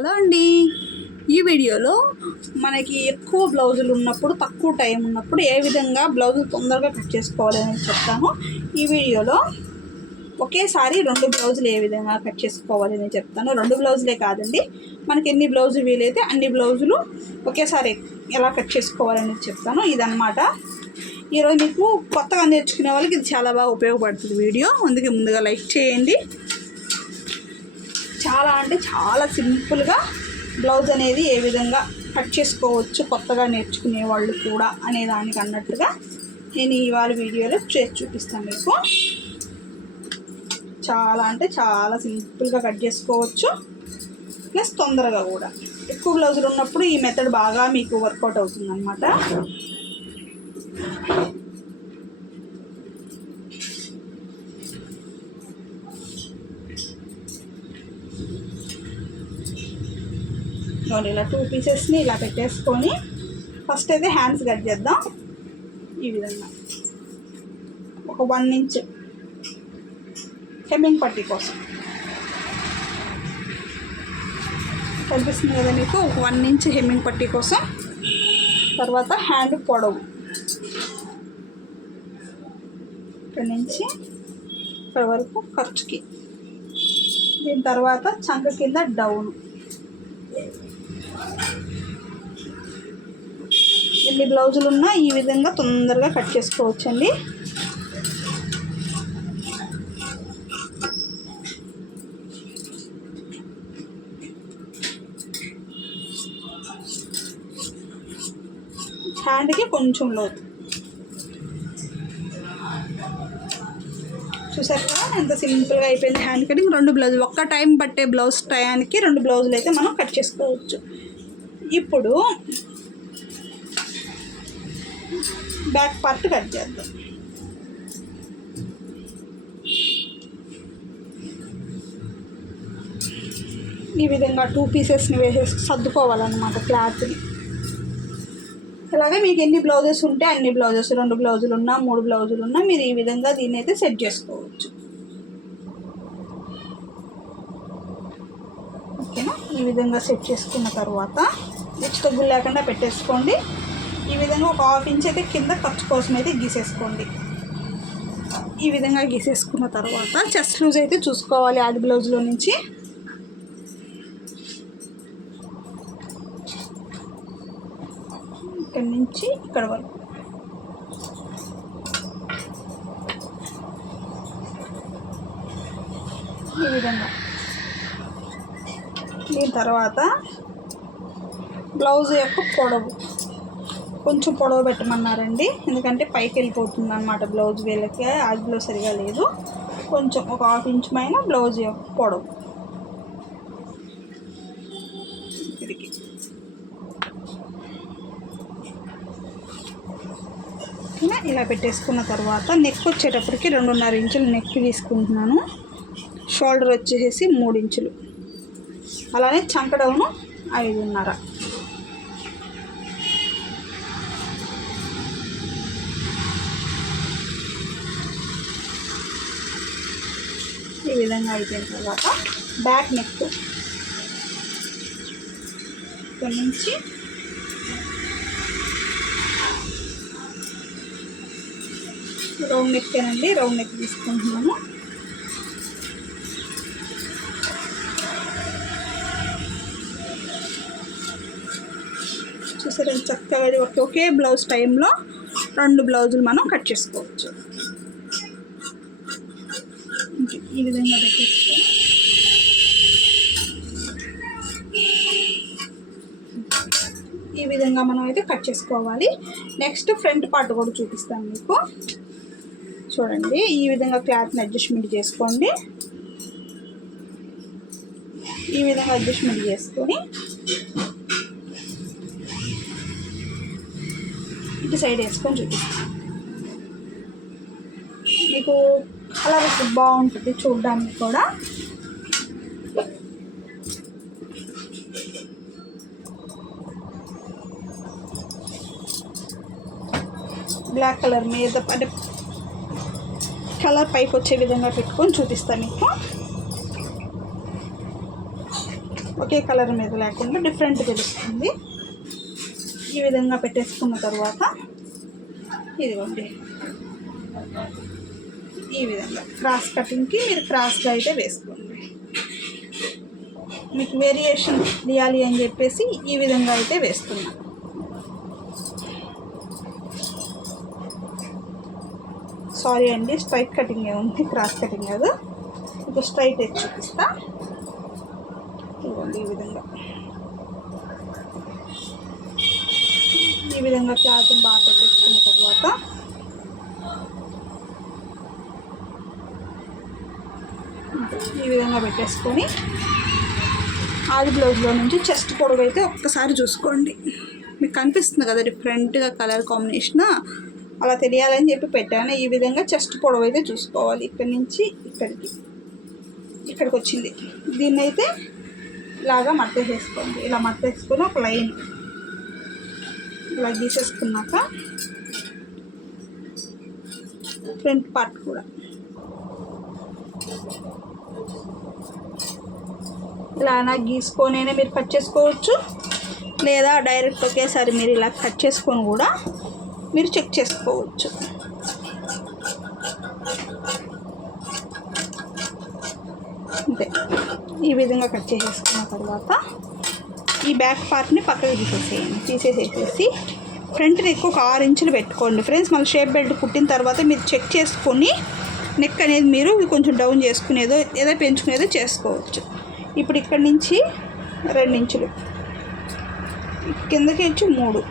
Hello అండి, ఈ వీడియోలో మనకి ఎక్కువ బ్లౌజులు ఉన్నప్పుడు తక్కువ టైం ఉన్నప్పుడు ఏ విధంగా బ్లౌజులు తొందరగా కట్ చేసుకోవాలని చెప్తాను. ఈ వీడియోలో ఒకేసారి 2 బ్లౌజులు ఏ విధంగా కట్ చేసుకోవాలని చెప్తాను. 2 బ్లౌజులే కాదండి, మనకి ఎన్ని బ్లౌజులు వీలైతే అన్ని బ్లౌజులు ఒకేసారి ఎలా కట్ చేసుకోవాలని చెప్తాను. ఇదన్నమాట ఈరోజు మీకు కొత్తగా నేర్చుకునే వాళ్ళకి ఇది చాలా బాగా ఉపయోగపడుతుంది వీడియో. అందుకే ముందుగా లైక్ చేయండి. చాలా అంటే చాలా సింపుల్గా బ్లౌజ్ అనేది ఏ విధంగా కట్ చేసుకోవచ్చు కొత్తగా నేర్చుకునే వాళ్ళు కూడా అనే దానికి అన్నట్టుగా నేను ఇవాళ వీడియోలో చేసి చూపిస్తాను మీకు. చాలా అంటే చాలా సింపుల్గా కట్ చేసుకోవచ్చు, ప్లస్ తొందరగా కూడా. ఎక్కువ బ్లౌజులు ఉన్నప్పుడు ఈ మెథడ్ బాగా మీకు వర్కౌట్ అవుతుంది అన్నమాట. ఇలా 2 పీసెస్ని ఇలా పెట్టేసుకొని ఫస్ట్ అయితే హ్యాండ్స్ కట్ చేద్దాం. ఈ విధంగా ఒక 1 ఇంచ్ హెమ్మింగ్ పట్టీ కోసం కనిపిస్తుంది కదా మీకు. ఒక 1 ఇంచ్ హెమ్మింగ్ పట్టీ కోసం. తర్వాత హ్యాండ్ పొడవు ఇక్కడ నుంచి ఇక్కడ వరకు ఖర్చుకి. దీని తర్వాత చంక కింద డౌన్. ఎన్ని బ్లౌజులు ఉన్నా ఈ విధంగా తొందరగా కట్ చేసుకోవచ్చండి. హ్యాండ్కి కొంచెం లోతు. చూసారు కదా ఎంత సింపుల్గా అయిపోయింది హ్యాండ్ కటింగ్. 2 బ్లౌజులు ఒక్క టైం పట్టే బ్లౌజ్ టయానికి 2 బ్లౌజులు అయితే మనం కట్ చేసుకోవచ్చు. ఇప్పుడు బ్యాక్ పార్ట్ కట్ చేద్దాం. ఈ విధంగా 2 పీసెస్ని వేసేసి సర్దుకోవాలన్నమాట క్లాత్ని. అలాగే మీకు ఎన్ని బ్లౌజెస్ ఉంటే అన్ని బ్లౌజెస్, 2 బ్లౌజులు ఉన్నా 3 బ్లౌజులు ఉన్నా మీరు ఈ విధంగా దీన్ని అయితే సెట్ చేసుకోవచ్చు. ఓకేనా? ఈ విధంగా సెట్ చేసుకున్న తర్వాత హెచ్చు తగ్గులు లేకుండా పెట్టేసుకోండి. ఈ విధంగా ఒక 1/2 ఇంచ్ అయితే కింద ఖర్చు కోసం అయితే గీసేసుకోండి. ఈ విధంగా గీసేసుకున్న తర్వాత చెస్ట్ లూజ్ అయితే చూసుకోవాలి ఆది బ్లౌజ్లో నుంచి. ఇక్కడ నుంచి ఇక్కడ వరకు ఈ విధంగా. దీని తర్వాత బ్లౌజ్ యొక్క పొడవు కొంచెం పొడవు పెట్టమన్నారండి, ఎందుకంటే పైకి వెళ్ళిపోతుంది అన్నమాట బ్లౌజ్. వీళ్ళకి ఆది బ్లౌజ్ సరిగా లేదు. కొంచెం ఒక 1/2 ఇంచ్ పైన బ్లౌజ్ యొక్క పొడవు ఇక్కడికి. ఇలా పెట్టేసుకున్న తర్వాత నెక్ వచ్చేటప్పటికి 2.5 ఇంచులు నెక్ తీసుకుంటున్నాను. షోల్డర్ వచ్చేసి 3 ఇంచులు. అలానే చంక డౌను 5.5. ఈ విధంగా అయిపోయిన తర్వాత బ్యాక్ నెక్ ఇక్కడ నుంచి రౌండ్ నెక్కేనండి, రౌండ్ నెక్ తీసుకుంటున్నాము. చూసారా చక్కగా ఒకే బ్లౌజ్ టైంలో 2 బ్లౌజులు మనం కట్ చేసుకోవచ్చు. ఈ విధంగా పెట్టేసుకోవాలి. ఈ విధంగా మనం అయితే కట్ చేసుకోవాలి. నెక్స్ట్ ఫ్రంట్ పార్ట్ కూడా చూపిస్తాను మీకు. చూడండి, ఈ విధంగా క్లాత్ని అడ్జస్ట్మెంట్ చేసుకోండి. ఈ విధంగా అడ్జస్ట్మెంట్ చేసుకొని ఇటు సైడ్ వేసుకొని చూపిస్తాను మీకు. కలర్ బాగుంటుంది చూడడానికి కూడా. బ్లాక్ కలర్ మీద అంటే కలర్ పైకి వచ్చే విధంగా పెట్టుకొని చూపిస్తాను మీకు. ఒకే కలర్ మీద లేకుండా డిఫరెంట్ తెలుస్తుంది. ఈ విధంగా పెట్టేసుకున్న తర్వాత ఇదిగోండి ఈ విధంగా క్రాస్ కటింగ్కి మీరు క్రాస్గా అయితే వేసుకోండి. మీకు వేరియేషన్ తీయాలి అని చెప్పేసి ఈ విధంగా అయితే వేస్తున్నా. సారీ అండి, స్ట్రైట్ కటింగ్ ఉంది, క్రాస్ కటింగ్ కాదు. ఇప్పుడు స్ట్రైట్ అయితే చూపిస్తా. ఇవ్వండి ఈ విధంగా క్లాత్ బాగా పెట్టేసుకున్న తర్వాత ఈ విధంగా పెట్టేసుకొని ఆది బ్లౌజ్లో నుంచి చెస్ట్ పొడవు అయితే ఒక్కసారి చూసుకోండి. మీకు కనిపిస్తుంది కదా డిఫరెంట్గా కలర్ కాంబినేషన్, అలా తెలియాలని చెప్పి పెట్టాను. ఈ విధంగా చెస్ట్ పొడవు అయితే చూసుకోవాలి. ఇక్కడి నుంచి ఇక్కడికి వచ్చింది. దీన్ని అయితే ఇలాగా మట్టేసేసుకోండి. ఇలా మట్టేసుకొని ఒక లైన్ ఇలా గీసేసుకున్నాక ఫ్రంట్ పార్ట్ కూడా ఇలా గీసుకొని మీరు కట్ చేసుకోవచ్చు, లేదా డైరెక్ట్ ఒకేసారి మీరు ఇలా కట్ చేసుకొని కూడా మీరు చెక్ చేసుకోవచ్చు. అంతే. ఈ విధంగా కట్ చేసేసుకున్న తర్వాత ఈ బ్యాక్ పార్ట్ని పక్కకి తీసేసేసి ఫ్రంట్ నెక్ ఒక 6 ఇంచులు పెట్టుకోండి ఫ్రెండ్స్. మళ్ళీ షేప్ బెల్ట్ కుట్టిన తర్వాత మీరు చెక్ చేసుకొని నెక్ అనేది మీరు కొంచెం డౌన్ చేసుకునేదో ఏదో పెంచుకునేదో చేసుకోవచ్చు. ఇప్పుడు ఇక్కడ నుంచి 2 ఇంచులు కిందకి వచ్చి 3,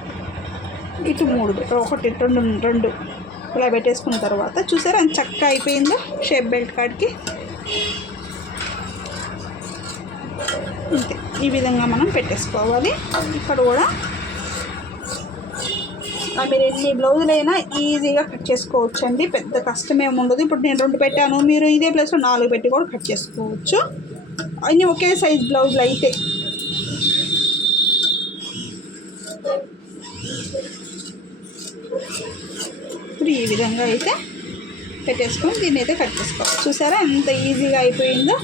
ఇటు 3, 1, 2 ఇలా పెట్టేసుకున్న తర్వాత చూసారా అది చక్కగా అయిపోయిందో షేప్ బెల్ట్ కాడికి. అంతే, ఈ విధంగా మనం పెట్టేసుకోవాలి. ఇక్కడ కూడా మీరు ఎన్ని బ్లౌజులైనా ఈజీగా కట్ చేసుకోవచ్చు అండి, పెద్ద కష్టమేమి ఉండదు. ఇప్పుడు నేను 2 పెట్టాను, మీరు ఇదే ప్లేస్లో 4 పెట్టి కూడా కట్ చేసుకోవచ్చు. అన్నీ ఒకే సైజ్ బ్లౌజులు అయితే. ఇప్పుడు ఈ విధంగా అయితే పెట్టేసుకొని దీన్ని అయితే కట్ చేసుకోవాలి. చూసారా ఎంత ఈజీగా అయిపోయిందో.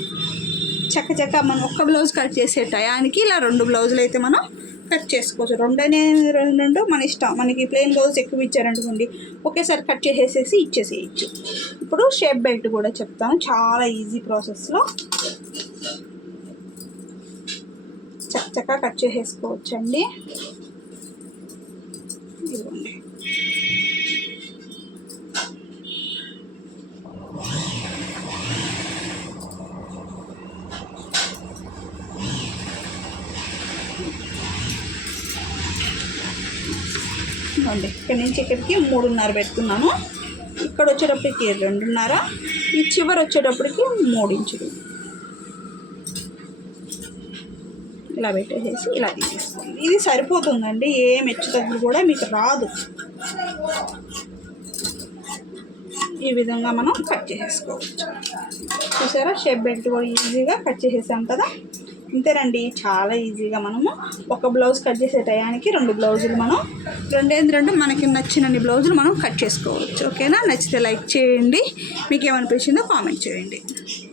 చక్క మనం ఒక్క బ్లౌజ్ కట్ చేసే టయానికి ఇలా 2 బ్లౌజులు అయితే మనం కట్ చేసుకోవచ్చు. 2 మన ఇష్టం. మనకి ప్లెయిన్ బ్లౌజ్ ఎక్కువ ఇచ్చారనుకోండి ఒకేసారి కట్ చేసేసి ఇచ్చేసేయచ్చు. ఇప్పుడు షేప్ బెల్ట్ కూడా చెప్తాను, చాలా ఈజీ ప్రాసెస్లో చక్కగా కట్ చేసేసుకోవచ్చండి. ఇదిగోండి ఇక్కడి నుంచి ఇక్కడికి 3.5 పెడుతున్నాను. ఇక్కడ వచ్చేటప్పటికి 2.5, ఈ చివరి వచ్చేటప్పటికి 3 ఇంచులు ఇలా పెట్టేసేసి ఇలా తీసేసుకోండి. ఇది సరిపోతుందండి, ఏం హెచ్చు తగ్గులు కూడా మీకు రాదు. ఈ విధంగా మనం కట్ చేసేసుకోవచ్చు. చూసారా షేప్ బెల్ట్ కూడా ఈజీగా కట్ చేసేసాం కదా. ఇంతేనండి, చాలా ఈజీగా మనము ఒక బ్లౌజ్ కట్ చేసే టయానికి 2 బ్లౌజులు మనం 2 మనకి నచ్చినన్ని బ్లౌజులు మనం కట్ చేసుకోవచ్చు. ఓకేనా? నచ్చితే లైక్ చేయండి, మీకు ఏమనిపించిందో కామెంట్ చేయండి.